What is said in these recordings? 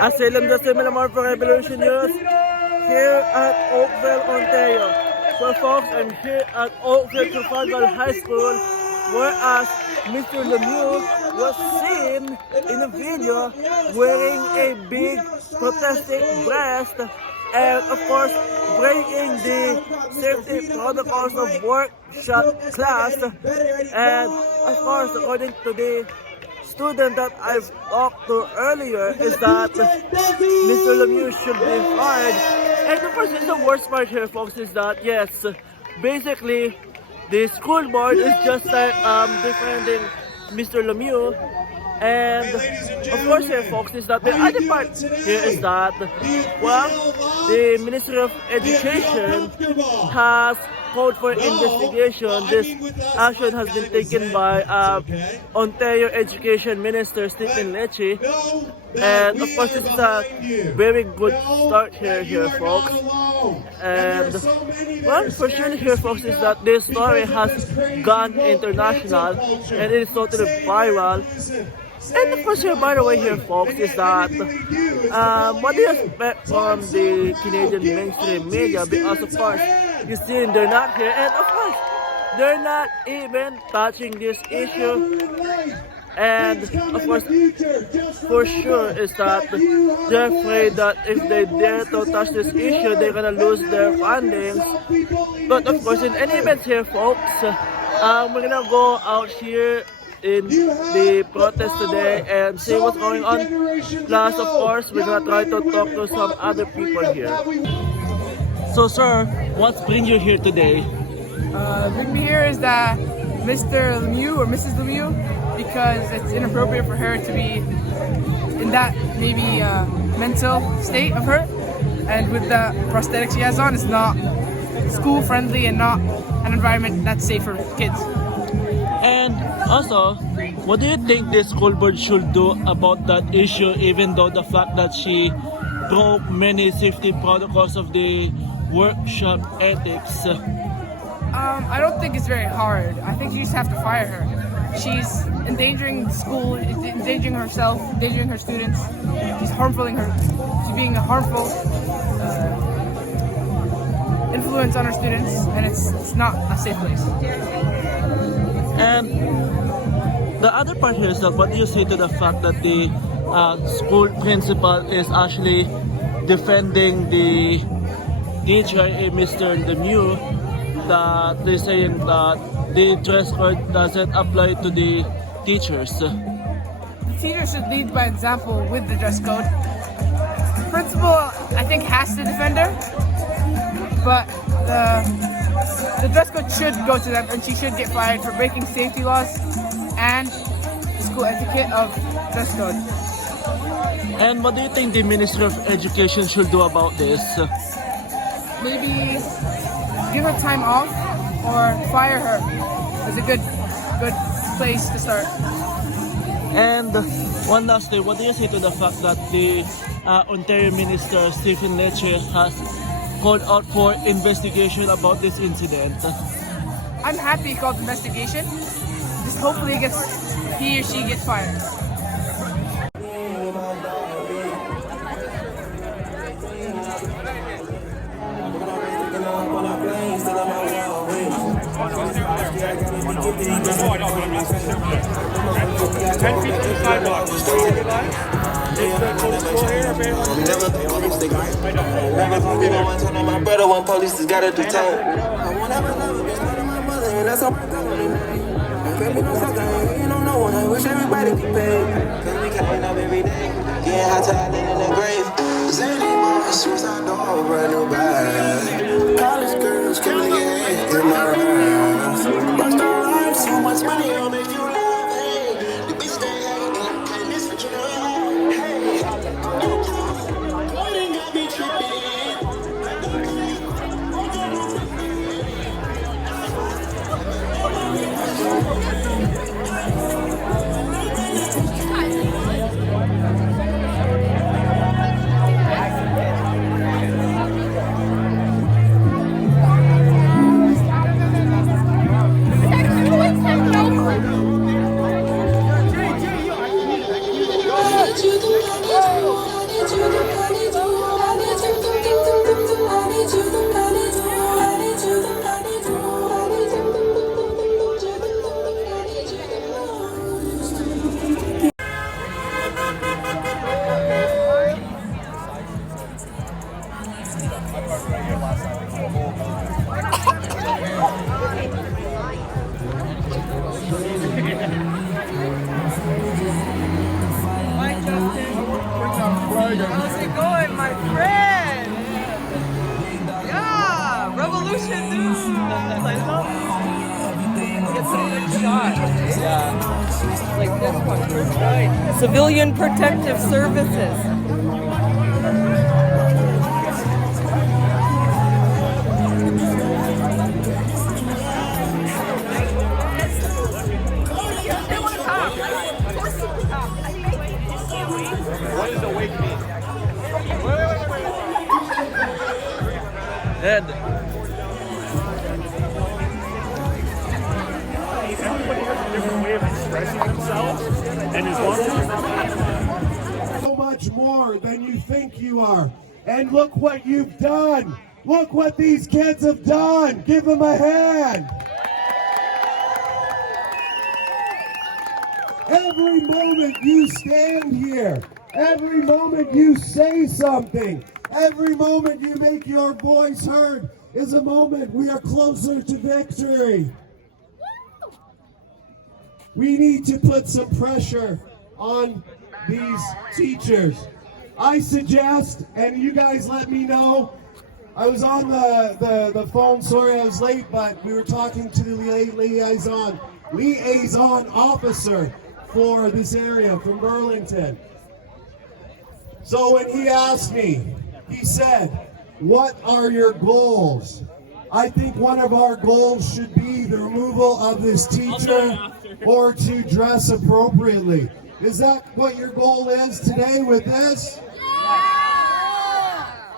Asylum the Similar for Revolution News here at Oakville, Ontario. So folks, I'm here at Oakville Trafagal High School, whereas Mr. Lemieux was seen in a video wearing a big protesting vest and of course breaking the safety protocols of workshop class. And of course, according to the student that I've talked to earlier, is that Mr. Lemieux should be fired. And of course, the worst part here, folks, is that yes, basically the school board is just like defending Mr. Lemieux. And of course here, folks, is that the other part here is that, well, the Ministry of Education has called for investigation. This action has been taken by Ontario Education Minister Stephen Lecce, and of course this is a very good start here, folks. And well, for sure here, folks, is that this story has gone international and it is totally viral. And of course here, by the way here, folks, is that what do you expect from the Canadian mainstream media? Because of course, you see they're not here, and of course, they're not even touching this issue. And of course, for sure is that they're afraid that if they dare to touch this issue, they're gonna lose their funding. But of course, in any event here, folks, we're gonna go out here in the protest today and see what's going on. Plus, of course, we're gonna try to talk to some other people here. So, sir, what's bringing you here today? Bring me here is that Mr. Lemieux or Mrs. Lemieux, because it's inappropriate for her to be in that maybe mental state of her, and with the prosthetics she has on, it's not school friendly and not an environment that's safe for kids. And also, what do you think the school board should do about that issue, even though the fact that she broke many safety protocols of the workshop ethics? I don't think it's very hard. I think you just have to fire her. She's endangering the school, endangering herself, endangering her students. She's she's being a harmful influence on her students, and it's not a safe place. And the other part here is that what do you say to the fact that the school principal is actually defending the teacher, Mr. Lemieux, that they're saying that the dress code doesn't apply to the teachers? The teacher should lead by example with the dress code. The principal, I think, has to defend her, but the dress code should go to them, and she should get fired for breaking safety laws and the school etiquette of dress code. And what do you think the Ministry of Education should do about this? Maybe give her time off or fire her is a good place to start. And one last thing, what do you say to the fact that the Ontario Minister Stephen Lecce has called out for investigation about this incident? I'm happy he called investigation. Just hopefully he or she gets fired. My brother one police just got at the top. I want to have another bitch, my mother, and that's all my family knows something. You don't know one. I wish everybody could pay. Cause we counting up every day. Getting hot till I land in the grave. Zany boy, suicide dog, brand new bag. College girls killing it in my rounds. Rockstar life, so much money, I'll make you laugh. Hey, the bitch they hate, and this what you know. Hey, Gordon got me tripping. How's it going, my friend? Yeah, revolution, dude. I love it. Get some good shots. Yeah. Like this one, first right. Civilian Protective Services. What does awake mean? Wait. Dead. Everybody has a different way of expressing themselves, and as long as so much more than you think you are. And look what you've done. Look what these kids have done. Give them a hand. Every moment you stand here, every moment you say something, every moment you make your voice heard is a moment we are closer to victory. We need to put some pressure on these teachers. I suggest, and you guys let me know, I was on the phone, sorry I was late, but we were talking to the liaison officer for this area from Burlington. So when he asked me, he said, what are your goals? I think one of our goals should be the removal of this teacher or to dress appropriately. Is that what your goal is today with this?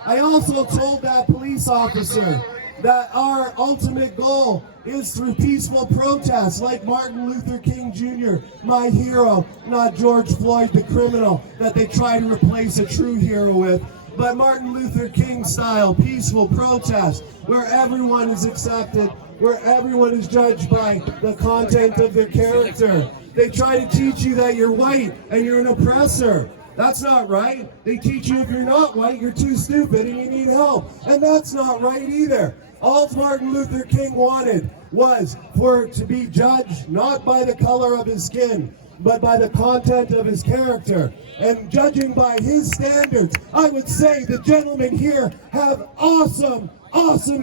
I also told that police officer that our ultimate goal is through peaceful protests like Martin Luther King Jr., my hero, not George Floyd, the criminal that they try to replace a true hero with, but Martin Luther King style peaceful protest where everyone is accepted, where everyone is judged by the content of their character. They try to teach you that you're white and you're an oppressor. That's not right. They teach you if you're not white, you're too stupid and you need help. And that's not right either. All Martin Luther King wanted was for it to be judged not by the color of his skin, but by the content of his character. And judging by his standards, I would say the gentlemen here have awesome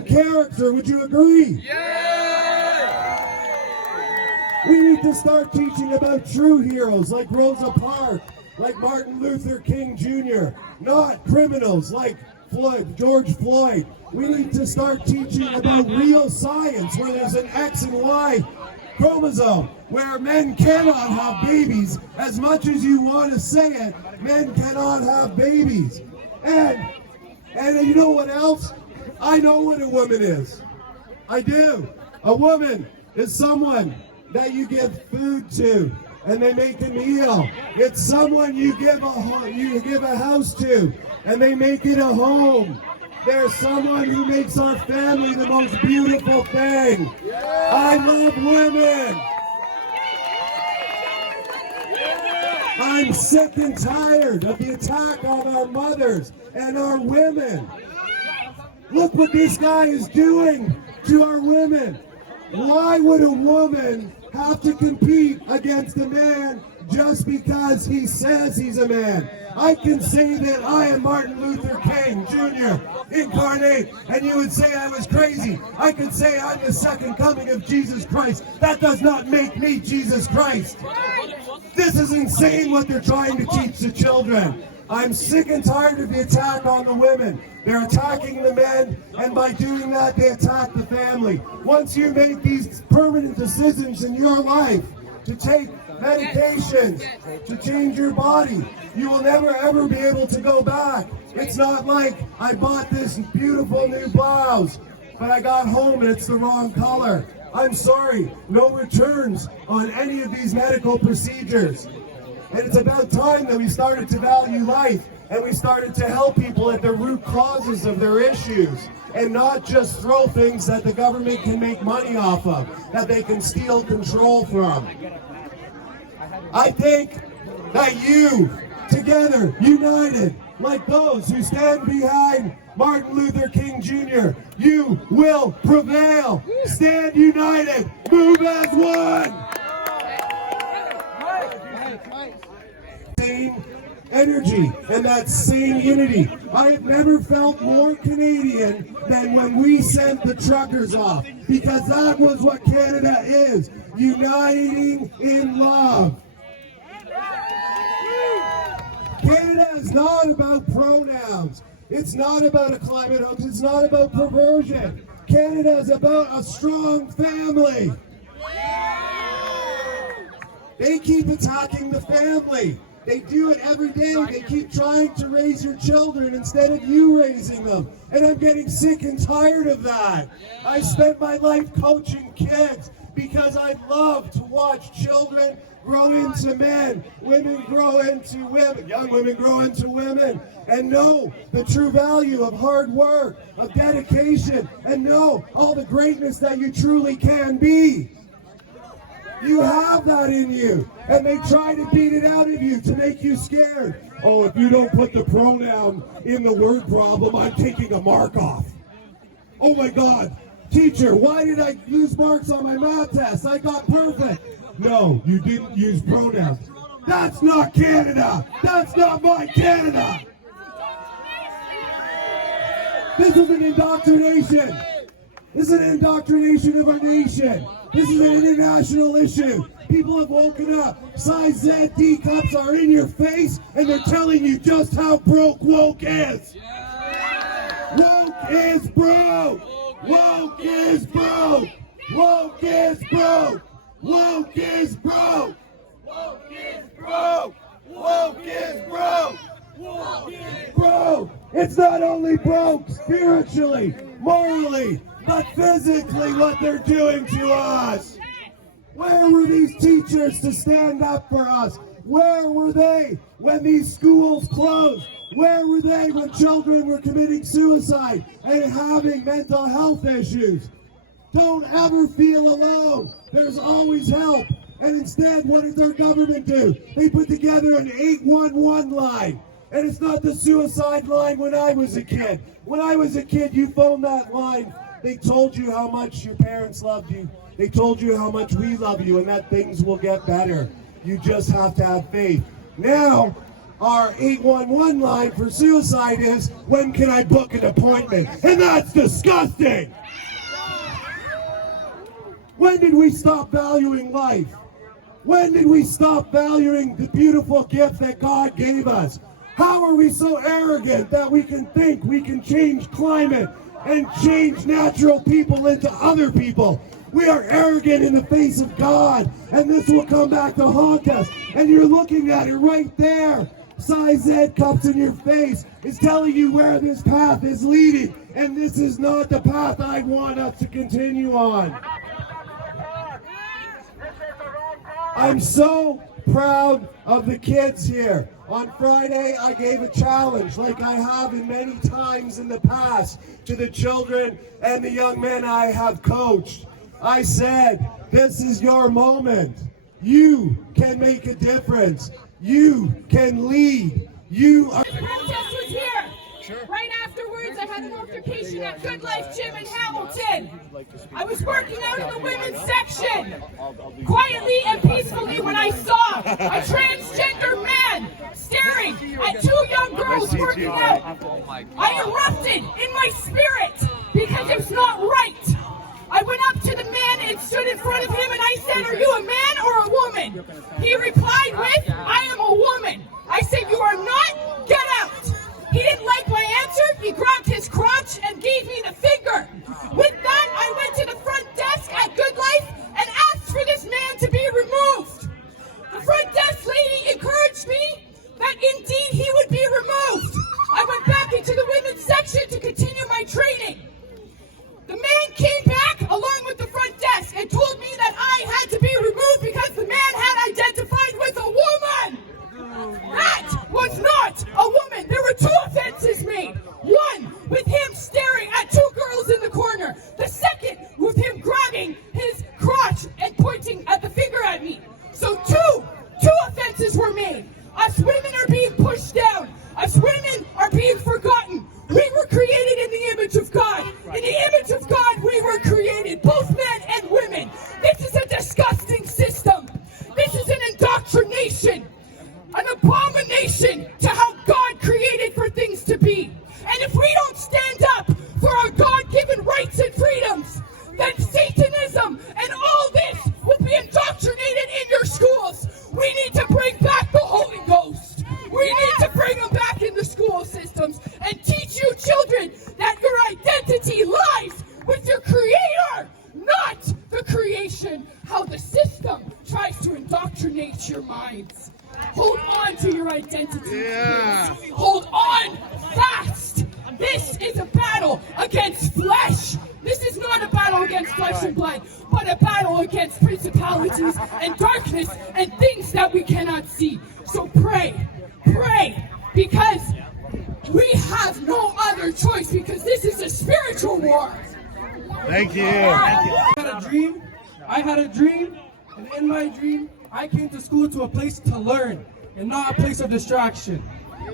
character. Would you agree? Yeah! We need to start teaching about true heroes like Rosa Parks, like Martin Luther King Jr., not criminals like George Floyd. We need to start teaching about real science where there's an X and Y chromosome, where men cannot have babies. As much as you want to say it, men cannot have babies. And you know what else? I know what a woman is. I do. A woman is someone that you give food to and they make a meal. It's someone you give a house to and they make it a home. There's someone who makes our family the most beautiful thing. I love women. I'm sick and tired of the attack on our mothers and our women. Look what this guy is doing to our women. Why would a woman have to compete against a man just because he says he's a man? I can say that I am Martin Luther King Jr. incarnate, and you would say I was crazy. I could say I'm the second coming of Jesus Christ. That does not make me Jesus Christ. This is insane what they're trying to teach the children. I'm sick and tired of the attack on the women. They're attacking the men, and by doing that, they attack the family. Once you make these permanent decisions in your life to take medications, to change your body, you will never ever be able to go back. It's not like I bought this beautiful new blouse, but I got home and it's the wrong color. I'm sorry, no returns on any of these medical procedures. And it's about time that we started to value life and we started to help people at the root causes of their issues and not just throw things that the government can make money off of, that they can steal control from. I think that you, together, united, like those who stand behind Martin Luther King Jr., you will prevail. Stand united, move as one. Same energy and that same unity. I have never felt more Canadian than when we sent the truckers off, because that was what Canada is, uniting in love. Canada is not about pronouns. It's not about a climate hoax. It's not about perversion. Canada is about a strong family. They keep attacking the family. They do it every day. They keep trying to raise your children instead of you raising them. And I'm getting sick and tired of that. I spent my life coaching kids because I love to watch children grow into men, women grow into women, young women grow into women, and know the true value of hard work, of dedication, and know all the greatness that you truly can be. You have that in you, and they try to beat it out of you to make you scared. Oh, if you don't put the pronoun in the word problem, I'm taking a mark off. Oh my God, teacher, why did I lose marks on my math test? I got perfect. No, you didn't use pronouns. That's not Canada. That's not my Canada. This is an indoctrination. This is an indoctrination of our nation. This is an international issue. People have woken up. Size Z D cups are in your face, and they're telling you just how broke woke is. Woke is broke. Woke is broke. Woke is broke. Woke is broke. Woke is broke. Woke is broke. Woke is broke. It's not only broke spiritually, morally, but physically what they're doing to us. Where were these teachers to stand up for us? Where were they when these schools closed? Where were they when children were committing suicide and having mental health issues? Don't ever feel alone. There's always help. And instead, what did their government do? They put together an 811 line. And it's not the suicide line when I was a kid. When I was a kid, you phoned that line. They told you how much your parents loved you. They told you how much we love you and that things will get better. You just have to have faith. Now, our 811 line for suicide is, when can I book an appointment? And that's disgusting. When did we stop valuing life? When did we stop valuing the beautiful gift that God gave us? How are we so arrogant that we can think we can change climate and change natural people into other people? We are arrogant in the face of God, and this will come back to haunt us. And you're looking at it right there. Size Z cups in your face is telling you where this path is leading, and this is not the path I want us to continue on. I'm so proud of the kids here. On Friday, I gave a challenge, like I have in many times in the past, to the children and the young men I have coached. I said, this is your moment. You can make a difference. You can lead. You are... The protest was here. Sure. Right afterwards, I had an altercation at Good Life Gym in Hamilton. I was working out in the women's section, quietly and peacefully, when I saw a transgender man staring at two young girls working out. I erupted in my spirit because it's not right. I went up to the man and stood in front of him and I said, "Are you a man or a woman?" He replied with, "I am a woman." I said, "You are not, get out." He didn't like my answer. He grabbed his crotch and gave me the finger. With that, I went to the front desk at Good Life and asked for this man to be removed. The front desk lady encouraged me that indeed he would be removed. I went back into the women's section me. Us women are being pushed down. Us women are being forgotten. We were created in the image of God. In the image of God, we were created, both men and women. This is a disgusting system. This is an indoctrination, an abomination to how God created for things to be. And if we don't stand up for our God-given rights and freedoms, then Satanism and all this will be indoctrinated in your schools. We need to bring back the Holy Ghost. We need to bring them back in the school systems and teach you children that your identity lies with your Creator, not the creation, how the system tries to indoctrinate your minds. Hold on to your identity. Yeah. Hold on fast. This is a battle against flesh. This is not a battle against flesh and blood, but a battle against principalities and darkness and things that we cannot see. So pray, because we have no other choice, because this is a spiritual war. Thank you. I had a dream, and in my dream, I came to school to a place to learn and not a place of distraction.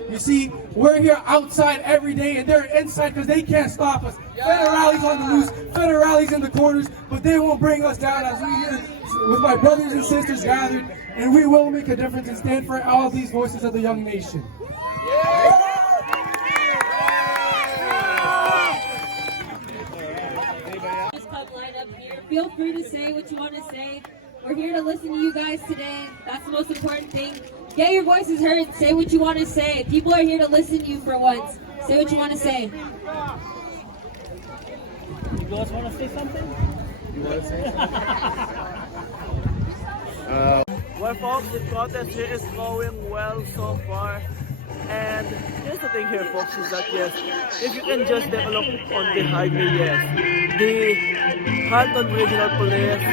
You see, we're here outside every day, and they're inside because they can't stop us. Federales on the loose, federales in the corners, but they won't bring us down as we here with my brothers and sisters gathered, and we will make a difference and stand for all these voices of the young nation. Just come line up here. Feel free to say what you want to say. We're here to listen to you guys today. That's the most important thing. Get your voices heard. Say what you want to say. People are here to listen to you for once. Say what you want to say. You guys want to say something? You want to say well, folks, the protest here is going well so far. And here's the thing here, folks, is that yes, if you can just take a look on behind me, yes, the Halton Regional Police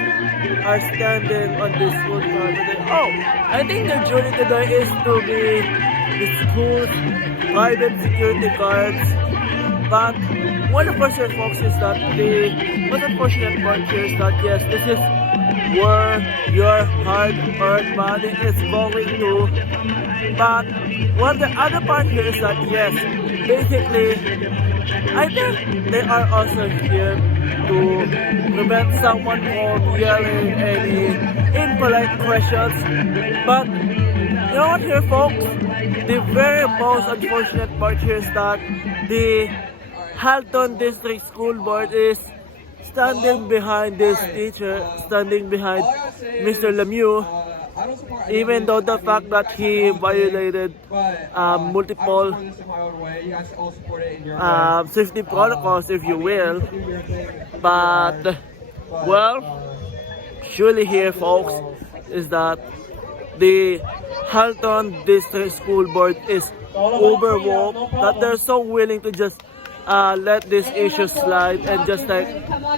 are standing on this school car today. Oh, I think their duty today is to be the school's private security guards. But one unfortunate, folks, is that the most unfortunate part here is that yes, this is where your hard-earned money is going to. But well, the other part here is that yes, basically, I think they are also here to prevent someone from yelling any impolite questions. But you know what here, folks? The very most unfortunate part here is that the Halton District School Board is standing behind this teacher, standing behind Mr. Lemieux, even though the fact that he violated multiple safety protocols, if you will. But, well, surely here, folks, is that the Halton District School Board is overwhelmed, that they're so willing to just let this issue slide and just like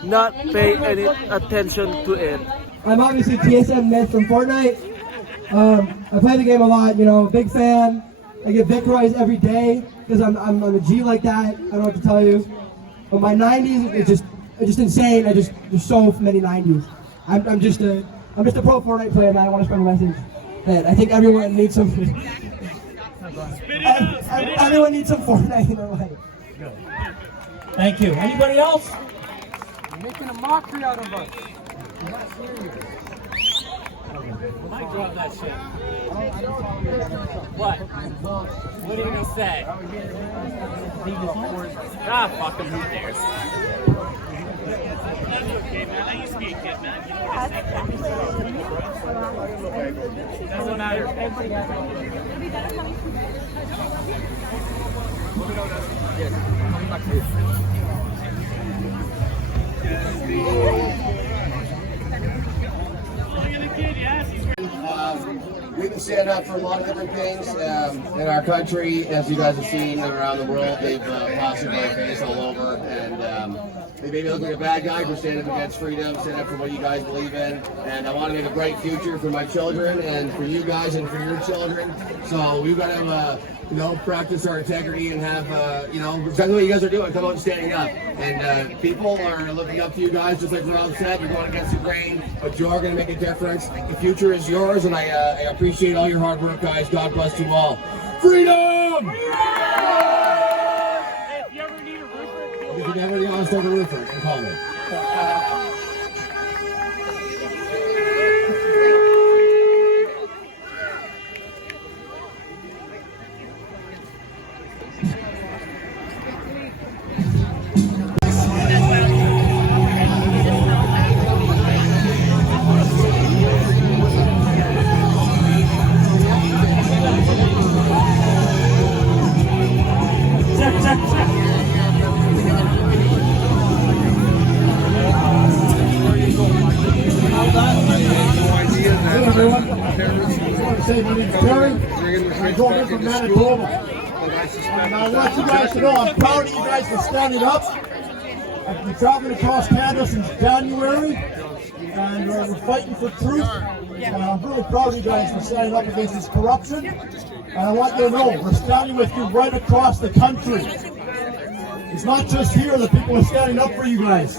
not pay any attention to it. I'm obviously TSM Ned from Fortnite. I play the game a lot, you know, big fan. I get victorized every day because I'm a G like that. I don't know what to tell you. But my 90s, it's just insane. There's so many 90s. I'm just a pro Fortnite player, man. I want to spread a message that I think everyone needs some. Everyone needs some Fortnite in their life. Thank you. Anybody else? You're making a mockery out of us. You're not serious. I drop that shit. What? What are you gonna say? Ah, fuck him, who cares? That's okay, man. I used to be a kid, man. You know what I say? Doesn't matter. We can stand up for a lot of different things in our country. As you guys have seen around the world, they've plastered our face all over, and they made me look like a bad guy for standing up against freedom, standing up for what you guys believe in. And I want to make a bright future for my children and for you guys and for your children. So we've got to practice our integrity and have, exactly what you guys are doing. Come out and standing up. And people are looking up to you guys, just like Rob said. You're going against the grain, but you are going to make a difference. The future is yours, and I appreciate appreciate all your hard work, guys. God bless you all. Freedom! If you ever need a roofer, If you never want to start a roofer, you can call me. Hey everyone, I want to say my name's Terry. I'm going in from Manitoba. And I want you guys to know I'm proud of you guys for standing up. I've been traveling across Canada since January, and we're fighting for truth. And I'm really proud of you guys for standing up against this corruption. And I want you to know, we're standing with you right across the country. It's not just here that people are standing up for you guys.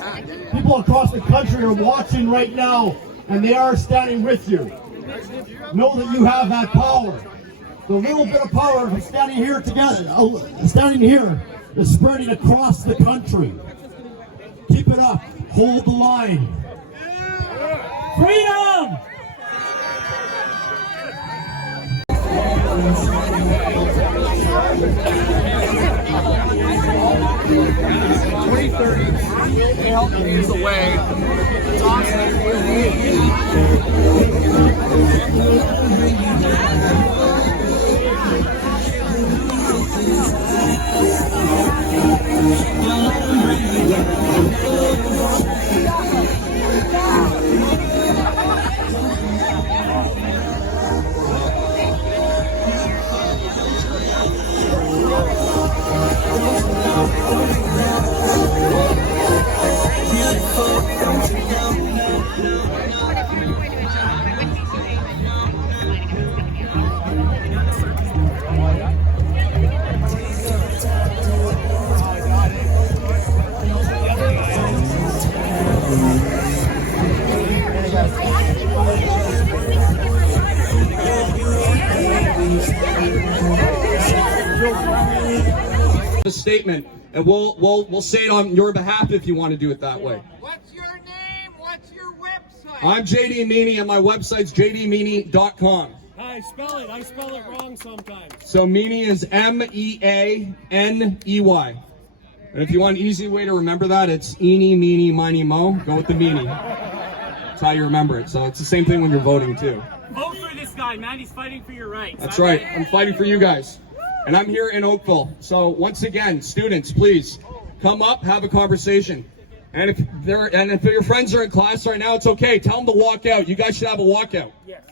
People across the country are watching right now, and they are standing with you. Know that you have that power. The little bit of power of standing here together, standing here, is spreading across the country. Keep it up. Hold the line. Freedom! They helped pave the way. It's a statement, and we'll say it on your behalf if you want to do it that way. What's your name? What's your website? I'm JD Meany, and my website's jdmeany.com. I spell it wrong sometimes. So Meany is M-E-A-N-E-Y. And if you want an easy way to remember that, it's Eeny, Meeny, Miny, Mo. Go with the Meany. That's how you remember it. So it's the same thing when you're voting too. vote for this guy, man. He's fighting for your rights. That's right. I'm fighting for you guys. And I'm here in Oakville. So once again, students, please come up, have a conversation. And if your friends are in class right now, it's okay. Tell them to walk out. You guys should have a walkout. Yes.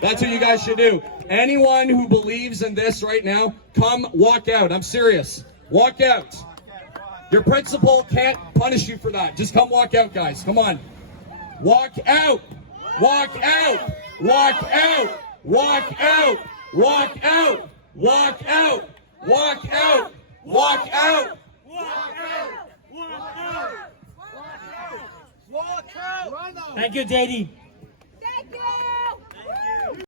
That's what you guys should do. Anyone who believes in this right now, come walk out. I'm serious. Walk out. Your principal can't punish you for that. Just come walk out, guys. Come on. Walk out. Walk out. Walk out. Walk out. Walk out. Walk out. Walk out. Walk out. Thank you, JD.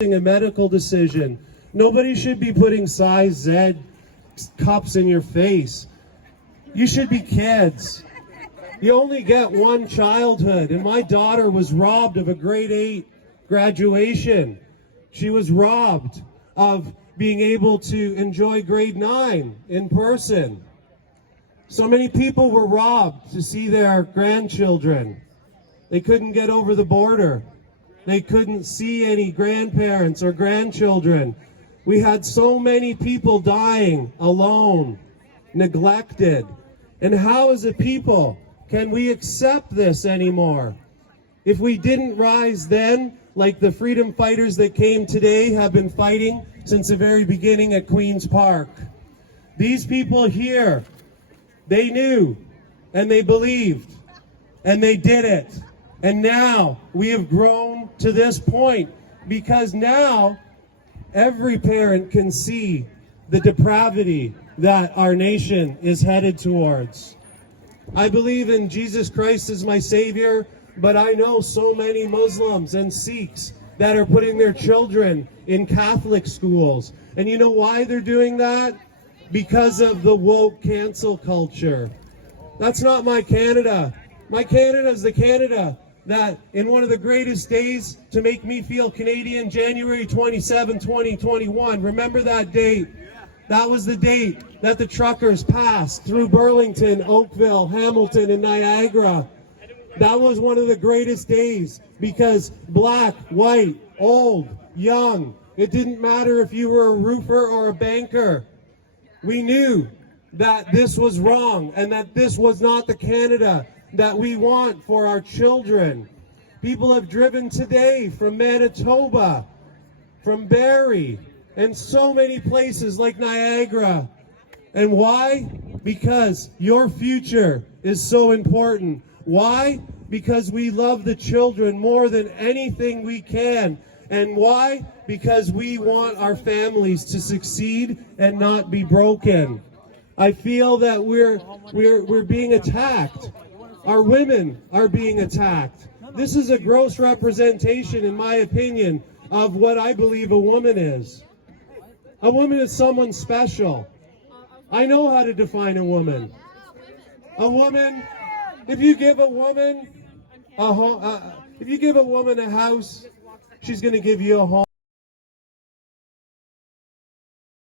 A medical decision. Nobody should be putting size Z cups in your face. You should be kids. You only get one childhood, and my daughter was robbed of a grade 8 graduation. She was robbed of being able to enjoy grade 9 in person. So many people were robbed to see their grandchildren. They couldn't get over the border. They couldn't see any grandparents or grandchildren. We had so many people dying alone, neglected. And how as a people can we accept this anymore? If we didn't rise then, like the freedom fighters that came today have been fighting since the very beginning at Queen's Park. These people here, they knew and they believed and they did it. And now we have grown to this point because now every parent can see the depravity that our nation is headed towards. I believe in Jesus Christ as my Savior, but I know so many Muslims and Sikhs that are putting their children in Catholic schools. And you know why they're doing that? Because of the woke cancel culture. That's not my Canada. My Canada is the Canada that in one of the greatest days to make me feel Canadian, January 27, 2021. Remember that date? That was the date that the truckers passed through Burlington, Oakville, Hamilton, and Niagara. That was one of the greatest days because black, white, old, young, it didn't matter if you were a roofer or a banker. We knew that this was wrong and that this was not the Canada that we want for our children. People have driven today from Manitoba, from Barrie, and so many places like Niagara. And why? Because your future is so important. Why? Because we love the children more than anything we can. And why? Because we want our families to succeed and not be broken. I feel that we're being attacked. Our women are being attacked. This is a gross representation, in my opinion, of what I believe a woman is. A woman is someone special. I know how to define a woman. A woman, if you give a woman a home, if you give a woman a house, she's going to give you a home.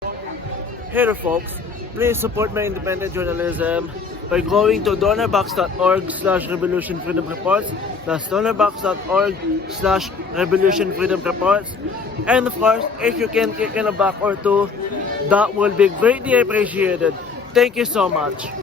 Hey there, folks, please support my independent journalism by going to donorbox.org/Revolution Freedom Reports. That's donorbox.org/Revolution Freedom Reports. And of course, if you can kick in a buck or two, that will be greatly appreciated. Thank you so much.